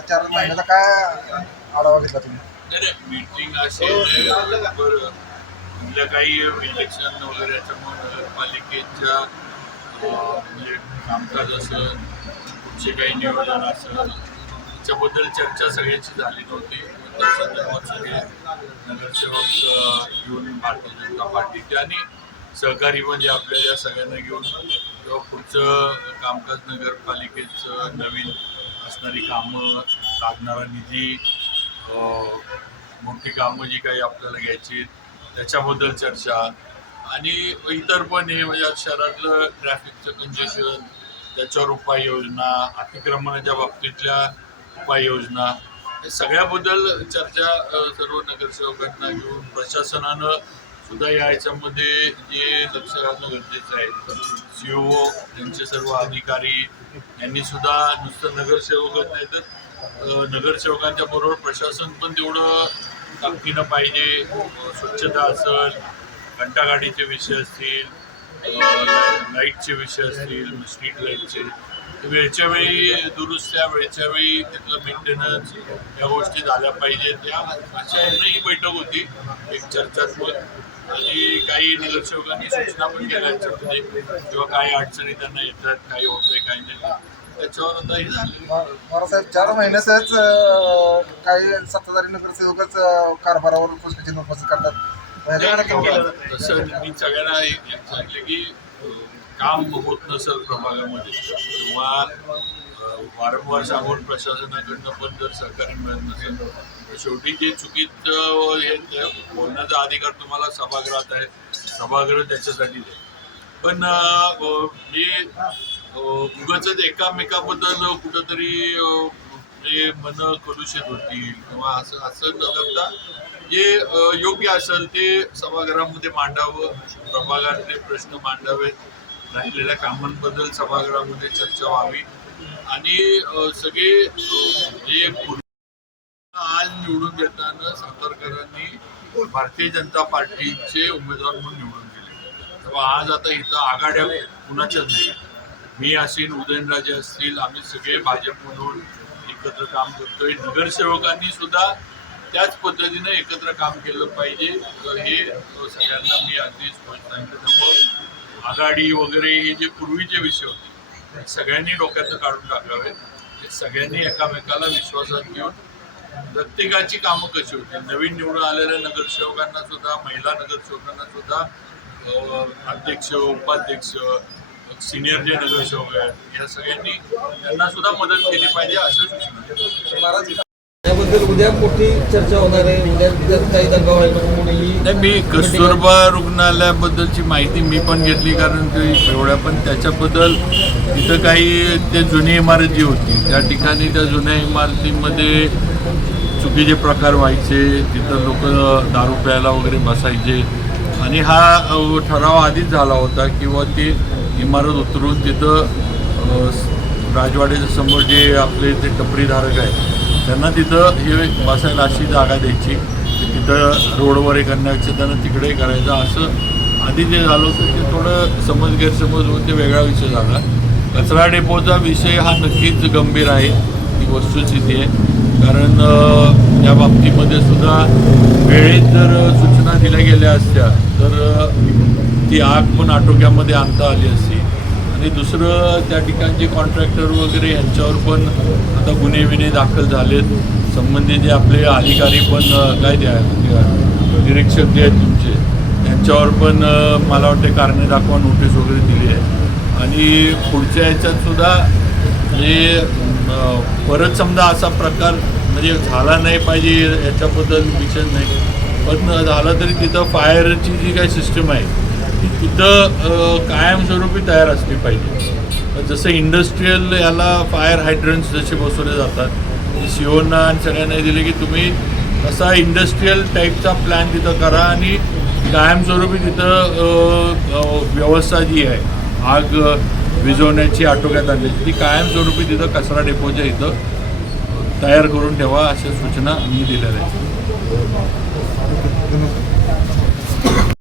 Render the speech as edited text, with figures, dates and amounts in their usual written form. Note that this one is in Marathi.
4 महिन्याचा काय आढावा घेतला तुम्ही? नाही मीटिंग असेल बरं कुठल्या काही इलेक्शन वगैरे याच्यामुळे नगरपालिकेच्या म्हणजे कामकाज असेल कुठचे काही नियोजन असेल त्याच्याबद्दल चर्चा सगळ्यांची झाली नव्हती. त्या संदर्भात सगळे नगरसेवक घेऊन भारतीय जनता पार्टीचे आणि सहकारी म्हणजे आपल्या या सगळ्यांना घेऊन किंवा पुढचं कामकाज नगरपालिकेचं नवीन असणारी कामं लागणारा निधी मोठी कामं जी काही आपल्याला घ्यायची त्याच्याबद्दल चर्चा आणि इतर पण हे म्हणजे शहरातलं ट्रॅफिकचं कंजेशन त्याच्यावर उपाययोजना अतिक्रमणाच्या बाबतीतल्या उपाययोजना हे सगळ्याबद्दल चर्चा सर्व नगरसेवकांना घेऊन प्रशासनानं सुद्धा या याच्यामध्ये जे लक्ष घालणं गरजेचं आहे. CEO त्यांचे सर्व अधिकारी यांनी सुद्धा नुसतं नगरसेवकच नाही तर नगरसेवकांच्या बरोबर प्रशासन पण तेवढं ताकदीनं पाहिजे. स्वच्छता असेल, घंटागाडीचे विषय असतील, लाईटचे विषय असतील, स्ट्रीट लाईटचे वेळच्या वेळी दुरुस्त्या वेळच्या वेळी तिथलं मेंटेनन्स या गोष्टी झाल्या पाहिजेत. या अशाही बैठक होती एक चर्चात्मक आणि काही नगरसेवकांनी सूचना पण केल्या याच्यामध्ये किंवा काही अडचणी त्यांना येतात, काही होतंय काही नाही त्याच्यावर आता हे झालं. साहेब 4 महिन्यातच काही सत्ताधारी नगरसेवकच कारभारावर प्रश्नचिन्ह उपस्थित करतात. तसं मी सगळ्यांना एक सांगितलं की काम होत नसेल प्रभागामध्ये किंवा वारंवार सांगून प्रशासनाकडनं पण जर सहकार्य मिळत नसेल तर शेवटी जे चुकीत हे बोलण्याचा अधिकार तुम्हाला सभागृहात आहे. सभागृह त्याच्यासाठीच आहे. पण हे उगाचच एकामेकाबद्दल कुठंतरी मन कलुषित होतील किंवा असं न करता जे योग्य असेल ते सभागृहामध्ये मांडावं. प्रभागातले प्रश्न मांडावेत. राहिलेल्या कामांबद्दल सभागृहामध्ये चर्चा व्हावी आणि सगळे जे आज निवडून देताना सातारकरांनी भारतीय जनता पार्टीचे उमेदवार म्हणून निवडून दिले. तेव्हा आज आता इथं आघाड्या कुणाच्याच नाही. मी असेल, उदयनराजे असतील, आम्ही सगळे भाजपमधून एकत्र काम करतोय. नगरसेवकांनी सुद्धा त्याच पद्धतीनं एकत्र काम केलं पाहिजे. तर हे सगळ्यांना मी अगदी स्पष्ट सांगितलं. त्यामुळं आघाडी वगैरे हे जे पूर्वीचे विषय होते सगळ्यांनी डोक्यातनं काढून टाकावे. सगळ्यांनी एकामेकाला विश्वासात घेऊन प्रत्येकाची कामं कशी होती. नवीन निवडून आलेल्या नगरसेवकांना सुद्धा, महिला नगरसेवकांना सुद्धा अध्यक्ष, उपाध्यक्ष, सिनियर जे नगरसेवक आहेत या सगळ्यांनी त्यांना सुद्धा मदत केली पाहिजे असं सूचना. त्याबद्दल उद्या मोठी चर्चा होणार आहे. उद्या काही दंगा नाही मी कस्तुरबा रुग्णालयाबद्दलची माहिती मी पण घेतली कारण एवढ्या पण त्याच्याबद्दल तिथं काही ते जुनी इमारत जी होती त्या ठिकाणी त्या जुन्या इमारतीमध्ये चुकीचे प्रकार व्हायचे. तिथं लोक दारू प्यायला वगैरे बसायचे आणि हा ठराव आधीच झाला होता किंवा ती इमारत उतरून तिथं राजवाड्याच्या समोर जे आपले ते टपरीधारक आहेत त्यांना तिथं हे बसायला अशी जागा द्यायची. तिथं रोडवर हे करण्याचं त्यांना तिकडे करायचं असं आधी जे झालं होतं ते थोडं समज गैरसमज होऊन ते वेगळा विषय झाला. कचरा डेपोचा विषय हा नक्कीच गंभीर आहे. ती वस्तुस्थिती आहे कारण त्या बाबतीमध्ये सुद्धा वेळेत जर सूचना दिल्या गेल्या असत्या तर ती आग पण आटोक्यामध्ये आणता आली असती. आणि दुसरं त्या ठिकाणचे कॉन्ट्रॅक्टर वगैरे यांच्यावर पण आता गुन्हे दाखल झालेत. संबंधित जे आपले अधिकारी पण काय द्या निरीक्षक जे आहेत तुमचे त्यांच्यावर पण मला वाटते कारणे दाखवा नोटीस वगैरे दिली आहे. आणि पुढच्या ह्याच्यात सुद्धा म्हणजे परत समजा असा प्रकार म्हणजे झाला नाही पाहिजे याच्याबद्दल विषय नाही पण झाला तरी तिथं फायरची जी काही सिस्टम आहे तिथं कायमस्वरूपी तयार असली पाहिजे. जसं इंडस्ट्रीयल याला फायर हायड्रंट्स जसे बसवले जातात COना आणि सगळ्यांना दिले की तुम्ही तसा इंडस्ट्रीयल टाईपचा प्लॅन तिथं करा आणि कायमस्वरूपी तिथं व्यवस्था जी आहे आग विझवण्याची आटोक्यात आणण्याची ती कायमस्वरूपी तिथं कचरा डेपोच्या इथं तयार करून ठेवा अशा सूचना मी दिलेल्या आहेत.